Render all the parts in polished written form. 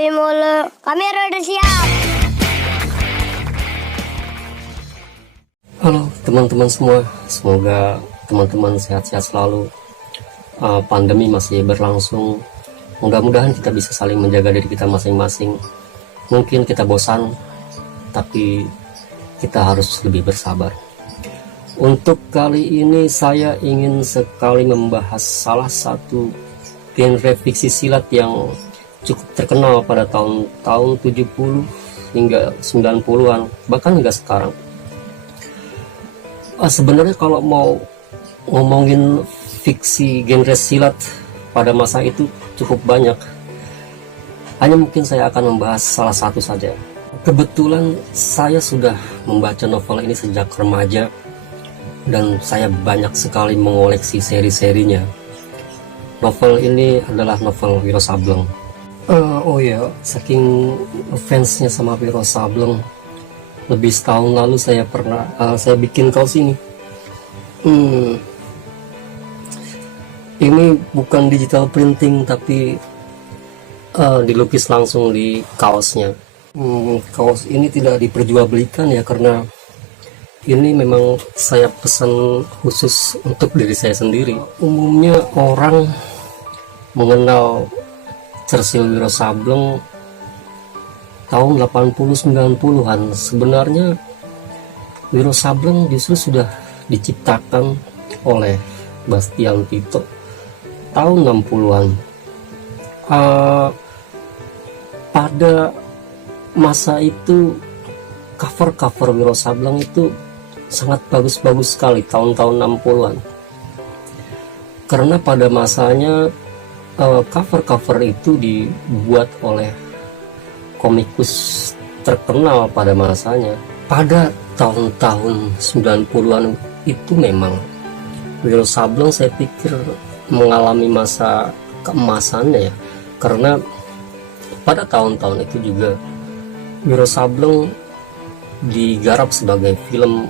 Kopi mulu. Kamera udah siap. Halo teman-teman semua, semoga teman-teman sehat-sehat selalu. Pandemi masih berlangsung, mudah-mudahan kita bisa saling menjaga diri kita masing-masing. Mungkin kita bosan, tapi kita harus lebih bersabar. Untuk kali ini saya ingin sekali membahas salah satu genre fiksi silat yang cukup terkenal pada tahun 70 hingga 90-an, bahkan hingga sekarang. Sebenarnya kalau mau ngomongin fiksi genre silat pada masa itu cukup banyak. Hanya mungkin saya akan membahas salah satu saja. Kebetulan saya sudah membaca novel ini sejak remaja dan saya banyak sekali mengoleksi seri-serinya. Novel ini adalah novel Wiro Sableng. Oh ya, saking fansnya sama Wiro Sableng, lebih setahun lalu saya bikin kaos ini. Ini bukan digital printing, tapi dilukis langsung di kaosnya. Kaos ini tidak diperjualbelikan ya, karena ini memang saya pesan khusus untuk diri saya sendiri. Umumnya orang mengenal Cersil Wiro Sableng tahun 80-90-an. Sebenarnya Wiro Sableng justru sudah diciptakan oleh Bastian Tito tahun 60-an. Pada masa itu cover-cover Wiro Sableng itu sangat bagus-bagus sekali tahun-tahun 60-an. Karena pada masanya cover-cover itu dibuat oleh komikus terkenal pada masanya. Pada tahun-tahun 90-an itu memang Wiro Sableng saya pikir mengalami masa keemasannya ya, karena pada tahun-tahun itu juga Wiro Sableng digarap sebagai film,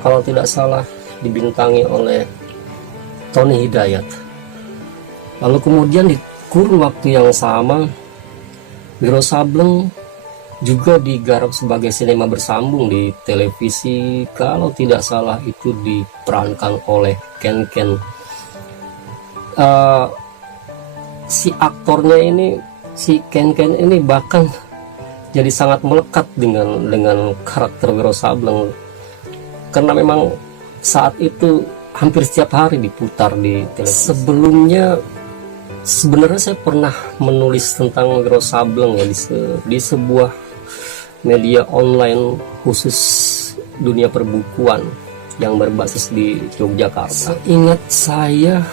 kalau tidak salah dibintangi oleh Tony Hidayat. Lalu kemudian di kurun waktu yang sama Wiro Sableng juga digarap sebagai sinema bersambung di televisi, kalau tidak salah itu diperankan oleh Ken Ken. Si aktornya ini, si Ken Ken ini bahkan jadi sangat melekat dengan karakter Wiro Sableng, karena memang saat itu hampir setiap hari diputar di televisi. Sebelumnya sebenarnya saya pernah menulis tentang Wiro Sableng ya di sebuah media online khusus dunia perbukuan yang berbasis di Yogyakarta. Seingat saya,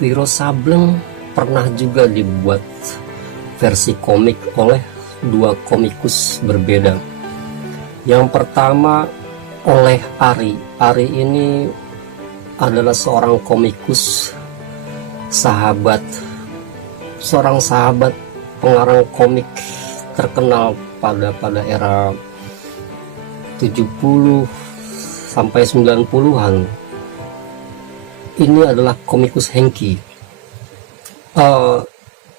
Wiro Sableng pernah juga dibuat versi komik oleh dua komikus berbeda. Yang pertama oleh Ari. Ari ini adalah seorang komikus, seorang sahabat pengarang komik terkenal pada era 70 sampai 90-an. Ini adalah komikus Hengki.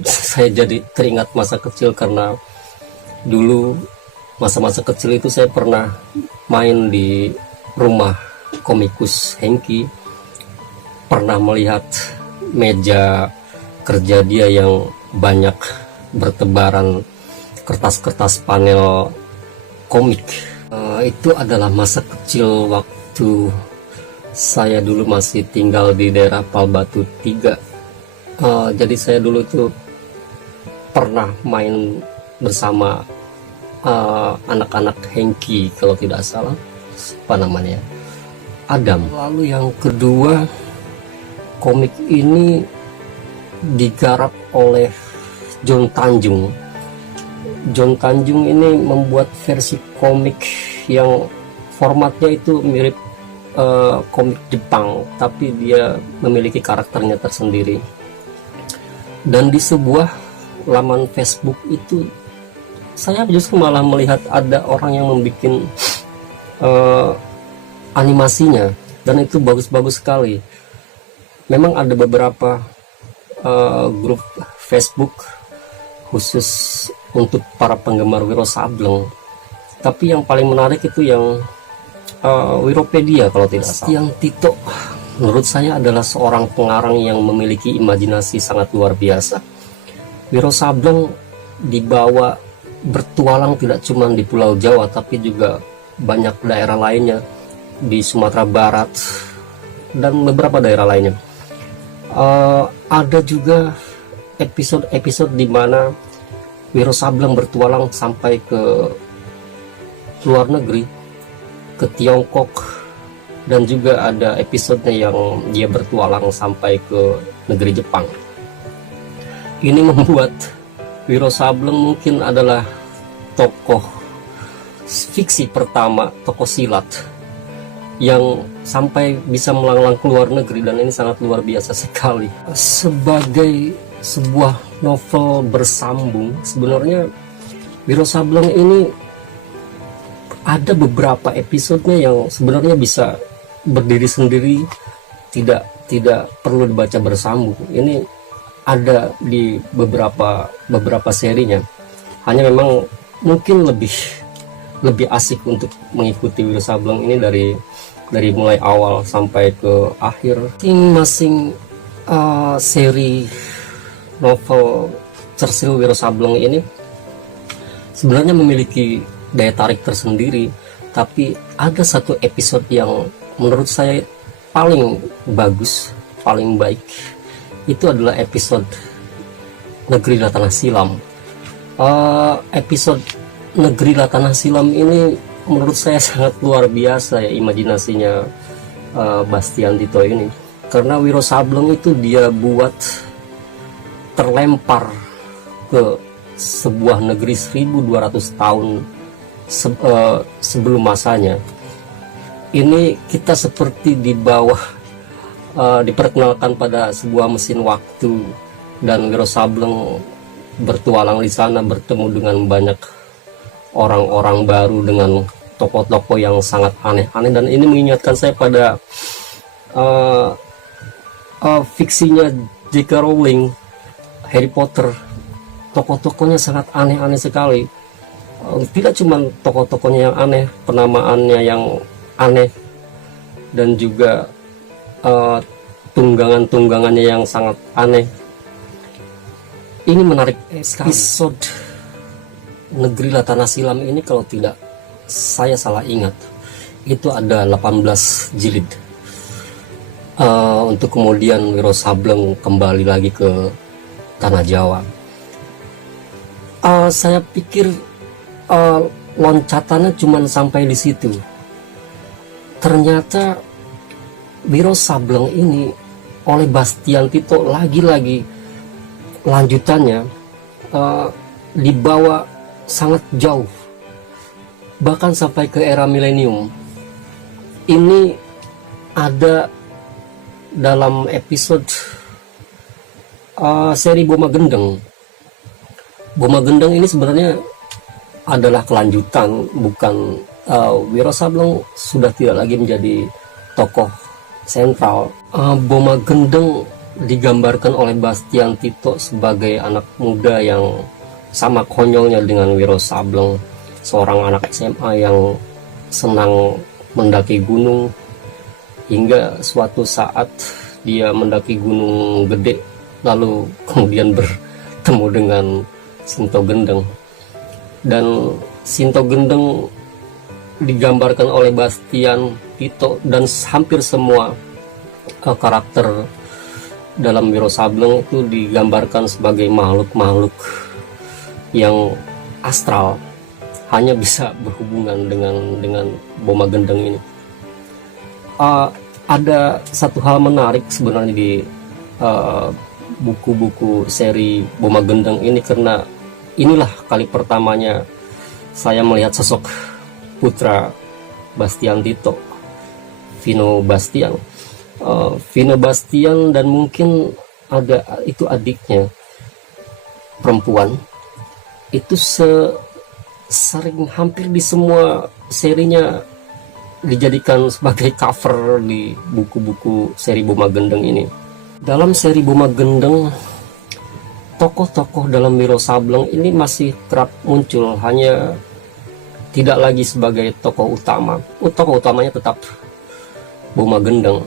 Saya jadi teringat masa kecil, karena dulu masa-masa kecil itu saya pernah main di rumah komikus Hengki, pernah melihat meja kerja dia yang banyak bertebaran kertas-kertas panel komik. Itu adalah masa kecil waktu saya dulu masih tinggal di daerah Palbatu 3. Jadi saya dulu itu pernah main bersama anak-anak Hengki, kalau tidak salah apa namanya, Adam. Lalu yang kedua, komik ini digarap oleh John Tanjung. John Tanjung ini membuat versi komik yang formatnya itu mirip komik Jepang, tapi dia memiliki karakternya tersendiri. Dan di sebuah laman Facebook itu saya justru malah melihat ada orang yang membuat animasinya, dan itu bagus-bagus sekali. Memang ada beberapa grup Facebook khusus untuk para penggemar Wiro Sableng. Tapi yang paling menarik itu yang Wiropedia kalau tidak salah. Yang Tito menurut saya adalah seorang pengarang yang memiliki imajinasi sangat luar biasa. Wiro Sableng dibawa bertualang tidak cuma di Pulau Jawa, tapi juga banyak daerah lainnya di Sumatera Barat dan beberapa daerah lainnya. Ada juga episode-episode di mana Wiro Sableng bertualang sampai ke luar negeri, ke Tiongkok, dan juga ada episodenya yang dia bertualang sampai ke negeri Jepang. Ini membuat Wiro Sableng mungkin adalah tokoh fiksi pertama, tokoh silat yang sampai bisa melanglang ke luar negeri, dan ini sangat luar biasa sekali. Sebagai sebuah novel bersambung, sebenarnya Wiro Sableng ini ada beberapa episodenya yang sebenarnya bisa berdiri sendiri, tidak perlu dibaca bersambung. Ini ada di beberapa serinya. Hanya memang mungkin lebih asik untuk mengikuti Wiro Sableng ini dari mulai awal sampai ke akhir. Masing-masing seri novel Cersil Wiro Sableng ini sebenarnya memiliki daya tarik tersendiri, tapi ada satu episode yang menurut saya paling bagus, paling baik. Itu adalah episode Negeri Latanah Silam. Episode Negeri Latanah Silam ini menurut saya sangat luar biasa ya, imajinasinya Bastian Tito ini. Karena Wiro Sableng itu dia buat terlempar ke sebuah negeri 1200 tahun sebelum masanya. Ini kita seperti di bawah diperkenalkan pada sebuah mesin waktu, dan Wiro Sableng bertualang di sana, bertemu dengan banyak orang-orang baru dengan tokoh-tokoh yang sangat aneh-aneh, dan ini mengingatkan saya pada fiksinya J.K. Rowling, Harry Potter. Tokoh-tokohnya sangat aneh-aneh sekali. Tidak cuma tokoh-tokohnya yang aneh, penamaannya yang aneh, dan juga tunggangan-tunggangannya yang sangat aneh. Ini menarik sekali. Episode Negeri Latanah Silam ini kalau tidak saya salah ingat itu ada 18 jilid. Untuk kemudian Wiro Sableng kembali lagi ke Tanah Jawa. Saya pikir loncatannya cuma sampai di situ. Ternyata Wiro Sableng ini oleh Bastian Tito lagi-lagi lanjutannya dibawa sangat jauh, bahkan sampai ke era milenium. Ini ada dalam episode seri Boma Gendeng. Boma Gendeng ini sebenarnya adalah kelanjutan, bukan Wiro Sableng sudah tidak lagi menjadi tokoh sentral. Boma Gendeng digambarkan oleh Bastian Tito sebagai anak muda yang sama konyolnya dengan Wiro Sableng, seorang anak SMA yang senang mendaki gunung, hingga suatu saat dia mendaki gunung gede, lalu kemudian bertemu dengan Sinto Gendeng. Dan Sinto Gendeng digambarkan oleh Bastian Tito, dan hampir semua karakter dalam Wiro Sableng itu digambarkan sebagai makhluk-makhluk yang astral, hanya bisa berhubungan dengan Boma Gendeng ini. Ada satu hal menarik sebenarnya di buku-buku seri Boma Gendeng ini, karena inilah kali pertamanya saya melihat sosok putra Bastian Tito, Vino Bastian. Vino Bastian, dan mungkin ada itu adiknya perempuan, itu sering hampir di semua serinya dijadikan sebagai cover di buku-buku seri Boma Gendeng ini. Dalam seri Boma Gendeng tokoh-tokoh dalam Wiro Sableng ini masih kerap muncul, hanya tidak lagi sebagai tokoh utama. Tokoh utamanya tetap Boma Gendeng.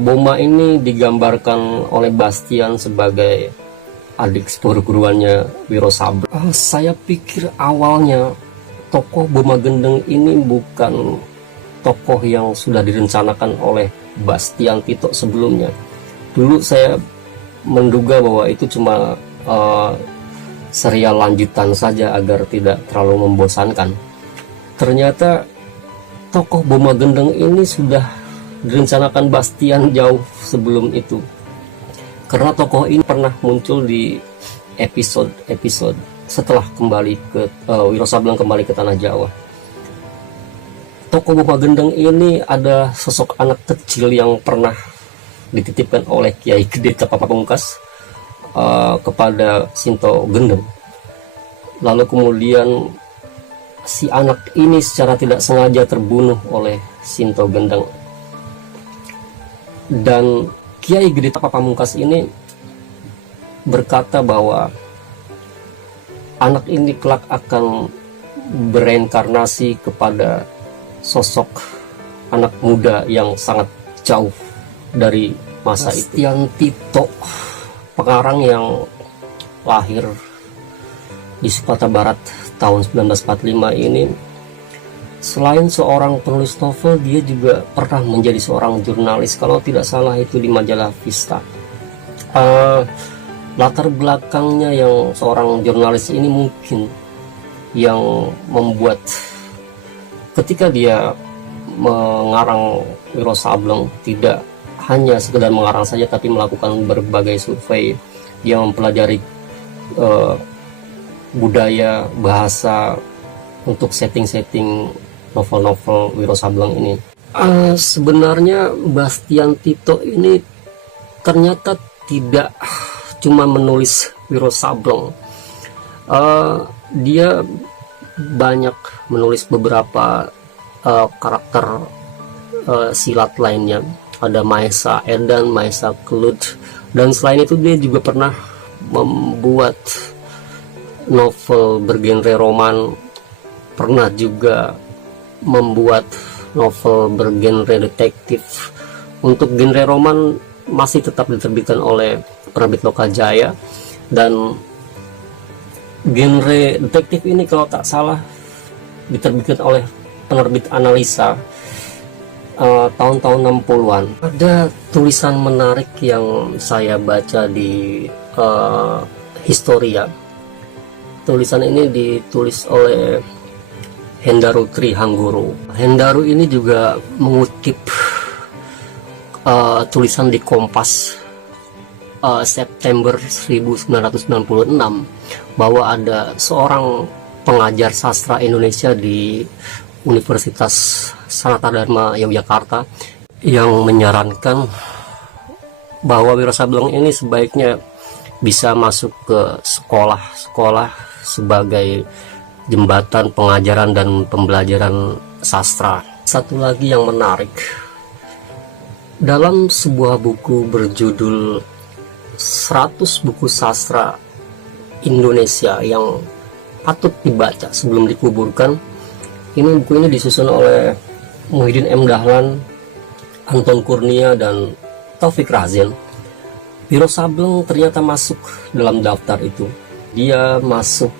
Boma ini digambarkan oleh Bastian sebagai adik seperguruannya Wiro Sableng. Saya pikir awalnya tokoh Boma Gendeng ini bukan tokoh yang sudah direncanakan oleh Bastian Tito sebelumnya. Dulu saya menduga bahwa itu cuma serial lanjutan saja agar tidak terlalu membosankan. Ternyata tokoh Boma Gendeng ini sudah direncanakan Bastian jauh sebelum itu, karena tokoh ini pernah muncul di episode setelah kembali ke Wiro Sableng kembali ke tanah Jawa. Tokoh Boma Gendeng ini ada sosok anak kecil yang pernah dititipkan oleh Kiai Gede Pamungkas kepada Sinto Gendeng. Lalu kemudian si anak ini secara tidak sengaja terbunuh oleh Sinto Gendeng. Dan Kiai Gede Pamungkas ini berkata bahwa anak ini kelak akan bereinkarnasi kepada sosok anak muda yang sangat jauh dari masa itu. Bastian Tito, pengarang yang lahir di Sumatera Barat tahun 1945 ini, selain seorang penulis novel, dia juga pernah menjadi seorang jurnalis, kalau tidak salah itu di majalah Vista. Latar belakangnya yang seorang jurnalis ini mungkin yang membuat ketika dia mengarang Wiro Sableng tidak hanya sekedar mengarang saja, tapi melakukan berbagai survei. Dia mempelajari budaya, bahasa untuk setting-setting novel-novel Wiro Sableng ini. Sebenarnya Bastian Tito ini ternyata tidak cuma menulis Wiro Sableng. Dia banyak menulis beberapa karakter silat lainnya. Ada Maesa Edan, Maesa Kelut, dan selain itu dia juga pernah membuat novel bergenre roman, pernah juga membuat novel bergenre detektif. Untuk genre roman masih tetap diterbitkan oleh penerbit Lokajaya, dan genre detektif ini kalau tak salah diterbitkan oleh penerbit Analisa tahun-tahun 60-an. Ada tulisan menarik yang saya baca di Historia. Tulisan ini ditulis oleh Hendaru Trihangguru. Hendaru ini juga mengutip tulisan di Kompas September 1996 bahwa ada seorang pengajar sastra Indonesia di Universitas Sanata Dharma Yogyakarta yang menyarankan bahwa Wiro Sableng ini sebaiknya bisa masuk ke sekolah-sekolah sebagai jembatan pengajaran dan pembelajaran sastra. Satu lagi yang menarik, dalam sebuah buku berjudul 100 buku sastra Indonesia yang patut dibaca sebelum dikuburkan, buku ini disusun oleh Muhyiddin M. Dahlan, Anton Kurnia, dan Taufik Razin. Wiro Sableng ternyata masuk dalam daftar itu. Dia masuk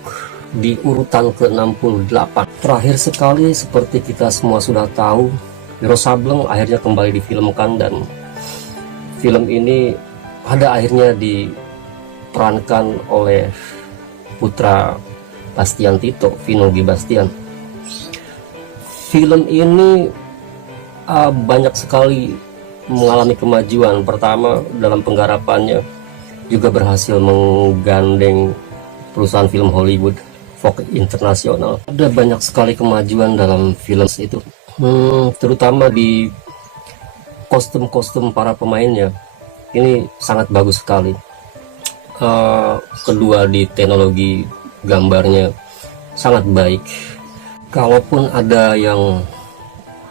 di urutan ke-68. Terakhir sekali, seperti kita semua sudah tahu, Wiro Sableng akhirnya kembali difilmkan, dan film ini pada akhirnya diperankan oleh putra Bastian Tito, Vino G. Bastian. Film ini banyak sekali mengalami kemajuan. Pertama, dalam penggarapannya juga berhasil menggandeng perusahaan film Hollywood, Fox International. Ada banyak sekali kemajuan dalam film itu, terutama di kostum-kostum para pemainnya. Ini sangat bagus sekali. Kedua, di teknologi gambarnya sangat baik. Kalaupun ada yang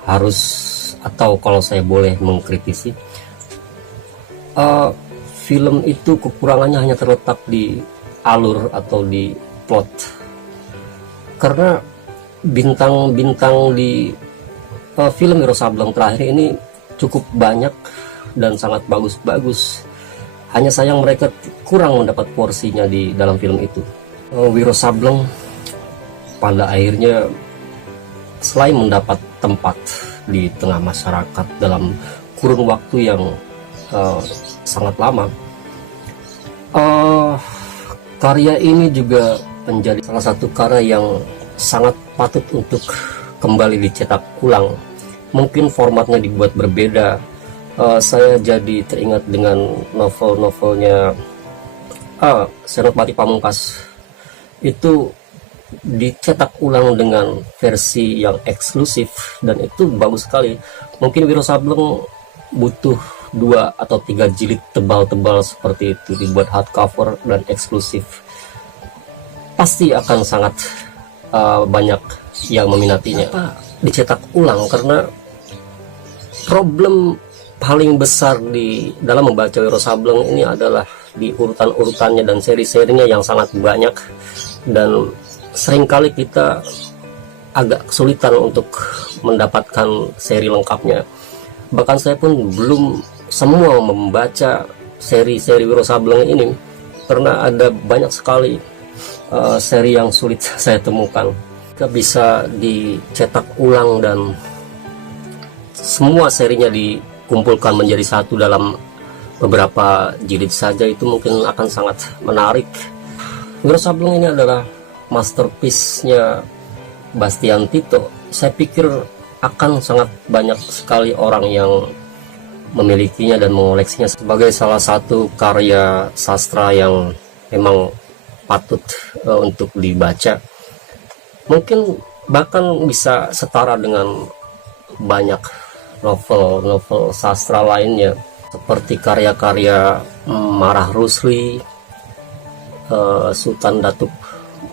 harus, atau kalau saya boleh mengkritisi, film itu kekurangannya hanya terletak di alur atau di plot, karena bintang-bintang di film Wiro Sableng terakhir ini cukup banyak dan sangat bagus-bagus. Hanya sayang mereka kurang mendapat porsinya di dalam film itu. Wiro Sableng pada akhirnya selain mendapat tempat di tengah masyarakat dalam kurun waktu yang sangat lama, karya ini juga menjadi salah satu karya yang sangat patut untuk kembali dicetak ulang. Mungkin formatnya dibuat berbeda. Saya jadi teringat dengan novel-novelnya Senopati Pamungkas. Itu dicetak ulang dengan versi yang eksklusif dan itu bagus sekali. Mungkin Wiro Sableng butuh 2 atau 3 jilid tebal-tebal seperti itu, dibuat hardcover dan eksklusif. Pasti akan sangat banyak yang meminatinya. Dicetak ulang karena problem paling besar di dalam membaca Wiro Sableng ini adalah di urutan-urutannya dan seri-serinya yang sangat banyak, dan seringkali kita agak kesulitan untuk mendapatkan seri lengkapnya. Bahkan saya pun belum semua membaca seri-seri Wiro Sableng ini, karena ada banyak sekali seri yang sulit saya temukan. Jika bisa dicetak ulang dan semua serinya dikumpulkan menjadi satu dalam beberapa jilid saja, itu mungkin akan sangat menarik. Wiro Sableng ini adalah masterpiece-nya Bastian Tito. Saya pikir akan sangat banyak sekali orang yang memilikinya dan mengoleksinya sebagai salah satu karya sastra yang memang patut untuk dibaca. Mungkin bahkan bisa setara dengan banyak novel-novel sastra lainnya, seperti karya-karya Marah Rusli, Sultan Datuk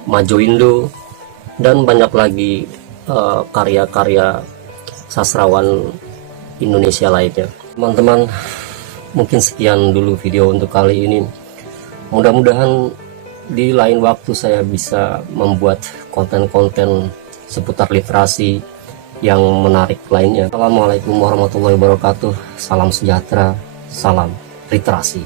Majoindo, dan banyak lagi karya-karya sastrawan Indonesia lainnya. Teman-teman, mungkin sekian dulu video untuk kali ini. Mudah-mudahan di lain waktu saya bisa membuat konten-konten seputar literasi yang menarik lainnya. Assalamualaikum warahmatullahi wabarakatuh. Salam sejahtera, salam literasi.